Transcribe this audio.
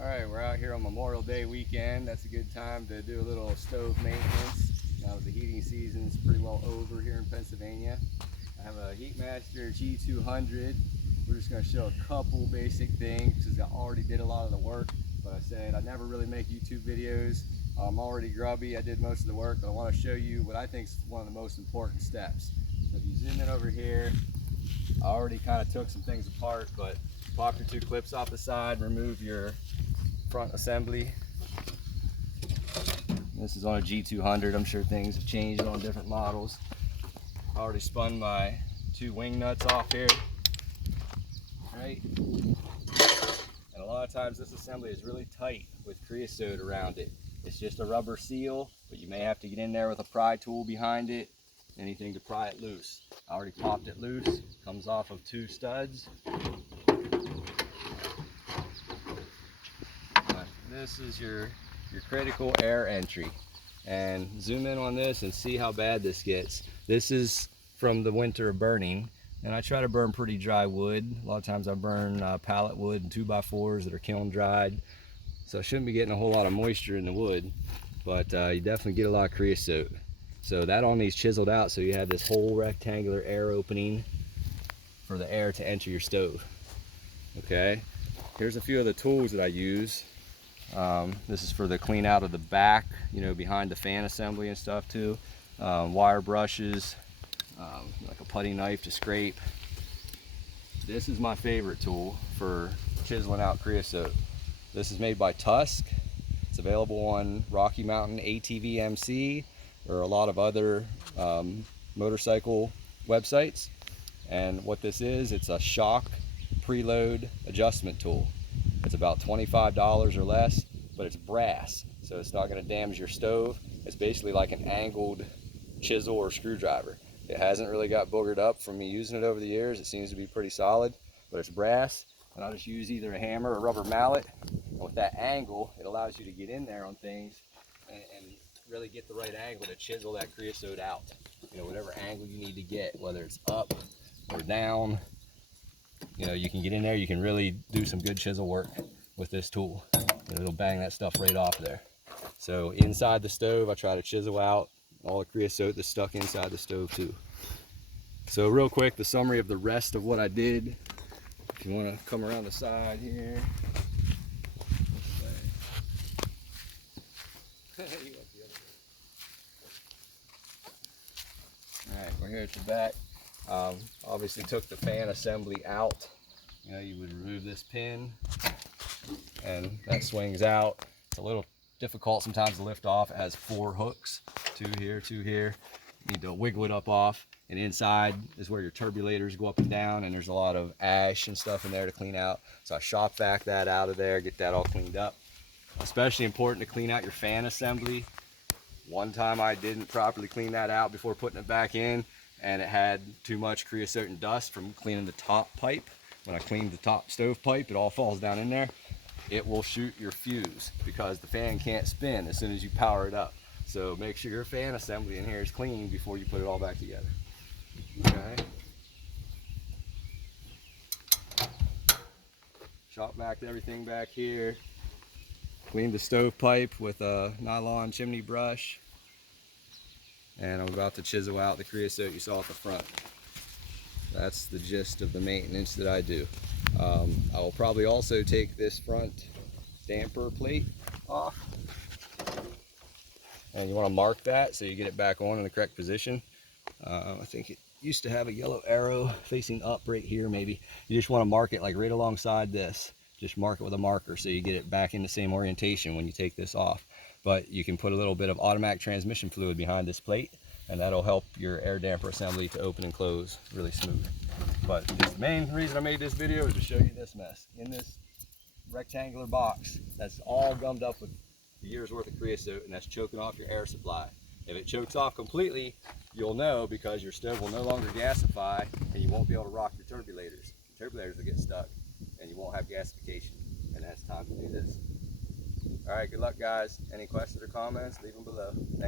Alright, we're out here on Memorial Day weekend. That's a good time to do a little stove maintenance. Now that the heating season's pretty well over here in Pennsylvania. I have a Heatmaster G200. We're just going to show a couple basic things because I already did a lot of the work. But I said I never really make YouTube videos. I'm already grubby. I did most of the work, but I want to show you what I think is one of the most important steps. So if you zoom in over here, I already kind of took some things apart, but pop your two clips off the side, remove your front assembly. This is on a G200. I'm sure things have changed on different models. I already spun my two wing nuts off here. Right? And a lot of times this assembly is really tight with creosote around it. It's just a rubber seal, but you may have to get in there with a pry tool behind it, anything to pry it loose. I already popped it loose. Comes off of two studs. This is your critical air entry, and zoom in on this and see how bad this gets. This is from the winter of burning, and I try to burn pretty dry wood. A lot of times I burn pallet wood and 2x4s that are kiln dried, so I shouldn't be getting a whole lot of moisture in the wood, but you definitely get a lot of creosote. So that all needs chiseled out, so you have this whole rectangular air opening for the air to enter your stove. Okay, here's a few of the tools that I use. This is for the clean out of the back, you know, behind the fan assembly and stuff too. Wire brushes, like a putty knife to scrape. This is my favorite tool for chiseling out creosote. This is made by Tusk. It's available on Rocky Mountain ATV MC or a lot of other motorcycle websites. And what this is, it's a shock preload adjustment tool. It's about $25 or less, but it's brass, so it's not going to damage your stove. It's basically like an angled chisel or screwdriver. It hasn't really got boogered up from me using it over the years. It seems to be pretty solid, but it's brass, and I'll just use either a hammer or a rubber mallet. And with that angle, it allows you to get in there on things and really get the right angle to chisel that creosote out. You know, whatever angle you need to get, whether it's up or down. You know, you can get in there, you can really do some good chisel work with this tool. It'll bang that stuff right off there. So inside the stove, I try to chisel out all the creosote that's stuck inside the stove too. So real quick, the summary of the rest of what I did. If you want to come around the side here. Alright, we're here at the back. Obviously took the fan assembly out. You know, you would remove this pin and that swings out. It's a little difficult sometimes to lift off. It has 4 hooks, 2 here, 2 here. You need to wiggle it up off, and inside is where your turbulators go up and down, and there's a lot of ash and stuff in there to clean out. So I shop vac that out of there, get that all cleaned up. Especially important to clean out your fan assembly. One time I didn't properly clean that out before putting it back in, and it had too much creosote and dust from cleaning the top pipe. When I cleaned the top stove pipe, it all falls down in there. It will shoot your fuse because the fan can't spin as soon as you power it up. So make sure your fan assembly in here is clean before you put it all back together. Okay. Shop vac everything back here. Cleaned the stove pipe with a nylon chimney brush. And I'm about to chisel out the creosote you saw at the front. That's the gist of the maintenance that I do. I will probably also take this front damper plate off. And you want to mark that so you get it back on in the correct position. I think it used to have a yellow arrow facing up right here maybe. You just want to mark it like right alongside this. Just mark it with a marker so you get it back in the same orientation when you take this off. But you can put a little bit of automatic transmission fluid behind this plate, and that'll help your air damper assembly to open and close really smooth. But the main reason I made this video is to show you this mess. In this rectangular box, that's all gummed up with a year's worth of creosote, and that's choking off your air supply. If it chokes off completely, you'll know because your stove will no longer gasify, and you won't be able to rock your turbulators. Your turbulators will get stuck, and you won't have gasification, and that's time to do this. All right, good luck guys. Any questions or comments, leave them below. Thanks.